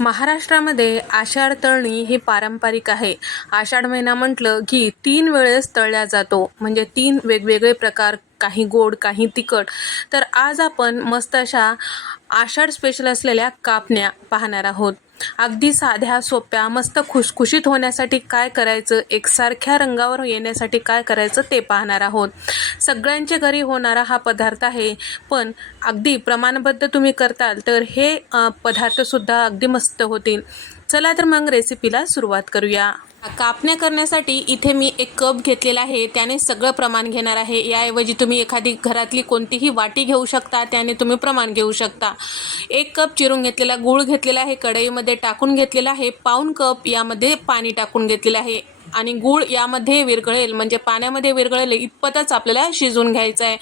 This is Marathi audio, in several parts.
महाराष्ट्रामध्ये आषाढ तळणी ही पारंपरिक आहे. आषाढ महिना म्हटलं की तीन वेळेस तळल्या जातो. म्हणजे तीन वेगवेगळे प्रकार काही गोड काही तिखट. तर आज आपण मस्त अशा आषाढ स्पेशल असलेल्या कापण्या पाहणार आहोत. अगदी साध्या सोप्या मस्त खुशखुशीत होण्यासाठी काय करायचं एकसारख्या रंगावर येण्यासाठी काय करायचं ते पाहणार आहोत. सगळ्यांच्या घरी होणारा हा पदार्थ आहे. पण अगदी प्रमाणबद्ध तुम्ही करताल तर हे पदार्थसुद्धा अगदी मस्त होतील. चला तर मग रेसिपीला सुरुवात करूया. कापण्या करण्यासाठी इथे मी एक कप घेतलेला आहे. त्याने सगळं प्रमाण घेणार आहे. याऐवजी तुम्ही एखादी घरातली कोणतीही वाटी घेऊ शकता. त्याने तुम्ही प्रमाण घेऊ शकता. एक कप चिरून घेतलेला गूळ घेतलेला आहे. कढईमध्ये टाकून घेतलेला आहे. पाऊन कप यामध्ये पाणी टाकून घेतलेलं आहे. आणि गूळ यामध्ये विरघळेल. म्हणजे पाण्यामध्ये विरघळेल. इतपतच आपल्याला शिजवून घ्यायचं आहे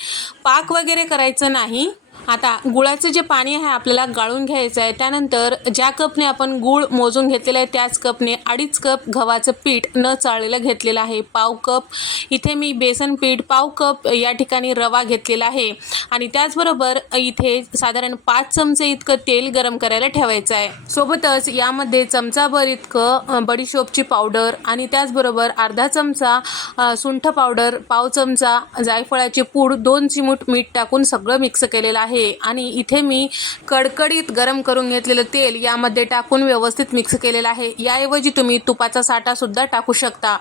पाक वगैरे करायचं नाही. आता गुळाचं जे पाणी आहे आपल्याला गाळून घ्यायचं आहे त्यानंतर ज्या कपने आपण गूळ मोजून घेतलेलं आहे त्याच कपने अडीच कप गव्हाचं पीठ न चाळलेलं घेतलेलं आहे पाव कप. इथे मी बेसन पीठ पाव कप या ठिकाणी रवा घेतलेला आहे. आणि त्याचबरोबर इथे साधारण पाच चमचे इतकं तेल गरम करायला ठेवायचं आहे. सोबतच यामध्ये चमचाभर इतकं बडीशोपची पावडर आणि त्याचबरोबर अर्धा चमचा सुंठ पावडर पाव चमचा जायफळाची पूड दोन चिमूट मीठ टाकून सगळं मिक्स केलेलं आहे. आणि इथे मी कडकडीत गरम करून घेतलेलं तेल यामध्ये टाकून व्यवस्थित मिक्स केलेलं आहे. याऐवजी तुम्ही तुपाचा साठासुद्धा टाकू शकता.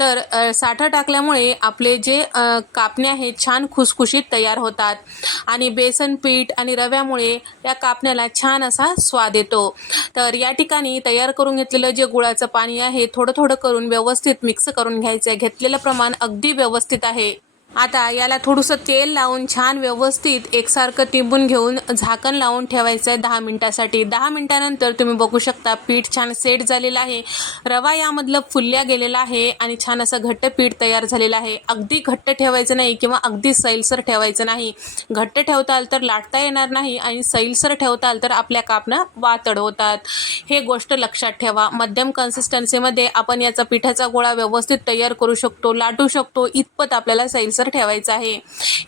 तर साठा टाकल्यामुळे आपले जे कापणे आहेत छान खुसखुशीत तयार होतात. आणि बेसन पीठ आणि रव्यामुळे या कापण्याला छान असा स्वाद येतो. तर या ठिकाणी तयार करून घेतलेलं जे गुळाचं पाणी आहे थोडं थोडं करून व्यवस्थित मिक्स करून घ्यायचं आहे. घेतलेलं प्रमाण अगदी व्यवस्थित आहे. आता याला थोडंसं तेल लावून छान व्यवस्थित एकसारखं तिंबून घेऊन झाकण लावून ठेवायचं आहे दहा मिनटासाठी. दहा मिनटानंतर तुम्ही बघू शकता पीठ छान सेट झालेलं आहे. रवा यामधलं फुलल्या गेलेला आहे आणि छान असं घट्ट पीठ तयार झालेलं आहे. अगदी घट्ट ठेवायचं नाही किंवा अगदी सैलसर ठेवायचं नाही. घट्ट ठेवताल तर लाटता येणार नाही आणि सैलसर ठेवताल तर आपल्या कापणं वातड होतात. हे गोष्ट लक्षात ठेवा. मध्यम कन्सिस्टन्सीमध्ये आपण याचा पिठाचा गोळा व्यवस्थित तयार करू शकतो लाटू शकतो. इतपत आपल्याला सैलसर ठेवायचा आहे.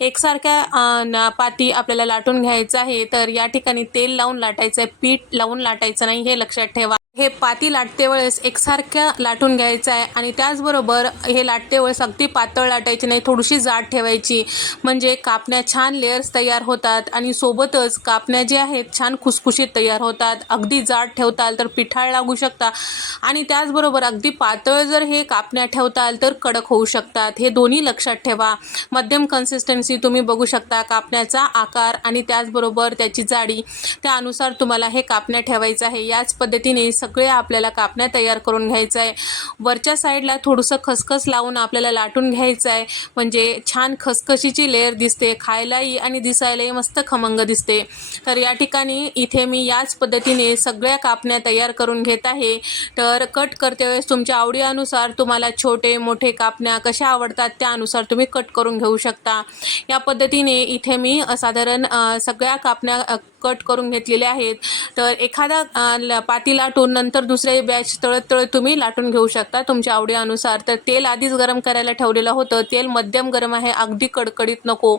एकसारख्या न- पाती आपल्याला लाटून घ्यायचं आहे. तर या ठिकाणी तेल लावून लाटायचं आहे पीठ लावून लाटायचं नाही हे लक्षात ठेवा. हे पाती लाटते वेळेस एकसारख्या लाटून घ्यायचं आहे आणि त्याचबरोबर हे लाटते वेळेस अगदी पातळ लाटायची नाही थोडीशी जाड ठेवायची. म्हणजे कापण्या छान लेअर्स तयार होतात आणि सोबतच कापण्या जे आहेत छान खुसखुशीत तयार होतात. अगदी जाड ठेवताल तर पिठाळ लागू शकता आणि त्याचबरोबर अगदी पातळ जर हे कापण्या ठेवताल तर कडक होऊ शकतात. हे दोन्ही लक्षात ठेवा. मध्यम कन्सिस्टन्सी तुम्ही बघू शकता कापण्याचा आकार आणि त्याचबरोबर त्याची जाडी. त्यानुसार तुम्हाला हे कापण्या ठेवायचं आहे. याच पद्धतीने सगळे आपल्याला कापण्या तयार करून घ्यायचं आहे वरच्या साईडला थोडंसं खसखस लावून आपल्याला लाटून घ्यायचं आहे म्हणजे छान खसखशीची लेअर दिसते खायलाही आणि दिसायलाही मस्त खमंग दिसते. तर या ठिकाणी इथे मी याच पद्धतीने सगळ्या कापण्या तयार करून घेत आहे. तर कट करते वेळेस तुमच्या आवडीनुसार तुम्हाला छोटे मोठे कापण्या कशा आवडतात त्यानुसार तुम्ही कट करून घेऊ शकता. या पद्धतीने इथे मी साधारण सगळ्या कापण्या कट करून घेतलेले आहेत. तर एखादा ल- पाती लाटून नंतर दुसरे बॅच तळत तळत तुम्ही लाटून घेऊ शकता. तुमच्या आवडीनुसार. तर तेल आधीच गरम करायला ठेवलेलं होतं. तेल मध्यम गरम आहे. अगदी कडकडीत नको.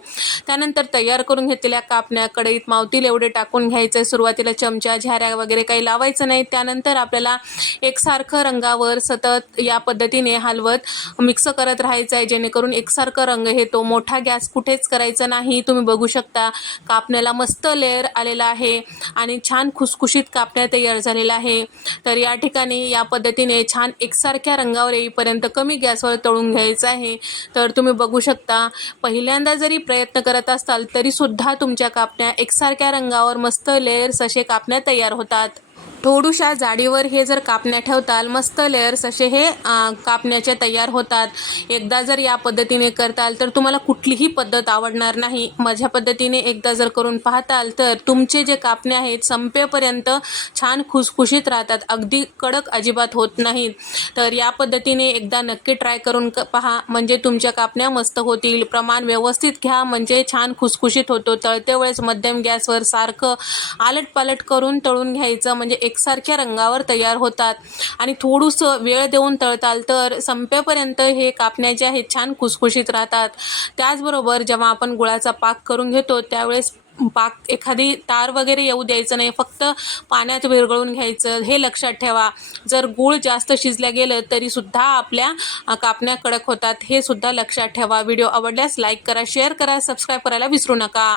त्यानंतर तयार करून घेतलेल्या कापण्या कढईत मावतील एवढे टाकून घ्यायचे. सुरुवातीला चमचा झऱ्या वगैरे काही लावायचं नाही. त्यानंतर आपल्याला एकसारखं रंगावर सतत या पद्धतीने हलवत मिक्स करत राहायचं आहे. जेणेकरून एकसारखं रंग हे तो मोठा गॅस कुठेच करायचा नाही. तुम्ही बघू शकता कापण्याला मस्त लेअर आले झालेला आहे आणि छान खुसखुशीत कापण्या तयार झालेला आहे. तर या ठिकाणी या पद्धतीने छान एकसारख्या रंगावर येईपर्यंत कमी गॅसवर तळून घ्यायचं आहे. तर तुम्ही बघू शकता पहिल्यांदा जरी प्रयत्न करत असाल तरीसुद्धा तुमच्या कापण्या एकसारख्या रंगावर मस्त लेयर्स असे कापण्या तयार होतात. थोडूशा जाडीवर हे जर कापण्या ठेवताल मस्त लेअर्स असे हे कापण्याचे तयार होतात. एकदा जर या पद्धतीने करताल तर तुम्हाला कुठलीही पद्धत आवडणार नाही. माझ्या पद्धतीने एकदा जर करून पाहताल तर तुमचे जे कापणे आहेत संपेपर्यंत छान खुसखुशीत राहतात. अगदी कडक अजिबात होत नाहीत. तर या पद्धतीने एकदा नक्की ट्राय करून क- पहा. म्हणजे तुमच्या कापण्या मस्त होतील. प्रमाण व्यवस्थित घ्या. म्हणजे छान खुसखुशीत होतो. तळते वेळेस मध्यम गॅसवर सारखं आलट पालट करून तळून घ्यायचं. म्हणजे एक एकसारख्या रंगावर तयार होतात. आणि थोडंसं वेळ देऊन तळताल तर संपेपर्यंत हे कापण्या जे आहेत छान खुसखुशीत राहतात. त्याचबरोबर जेव्हा आपण गुळाचा पाक करून घेतो त्यावेळेस पाक एखादी तार वगैरे येऊ द्यायचं नाही. फक्त पाण्यात विरघळून घ्यायचं. हे लक्षात ठेवा. जर गूळ जास्त शिजल्या गेलं तरीसुद्धा आपल्या कापण्या कडक होतात. हे सुद्धा लक्षात ठेवा. व्हिडिओ आवडल्यास लाईक करा शेअर करा सबस्क्राईब करायला विसरू नका.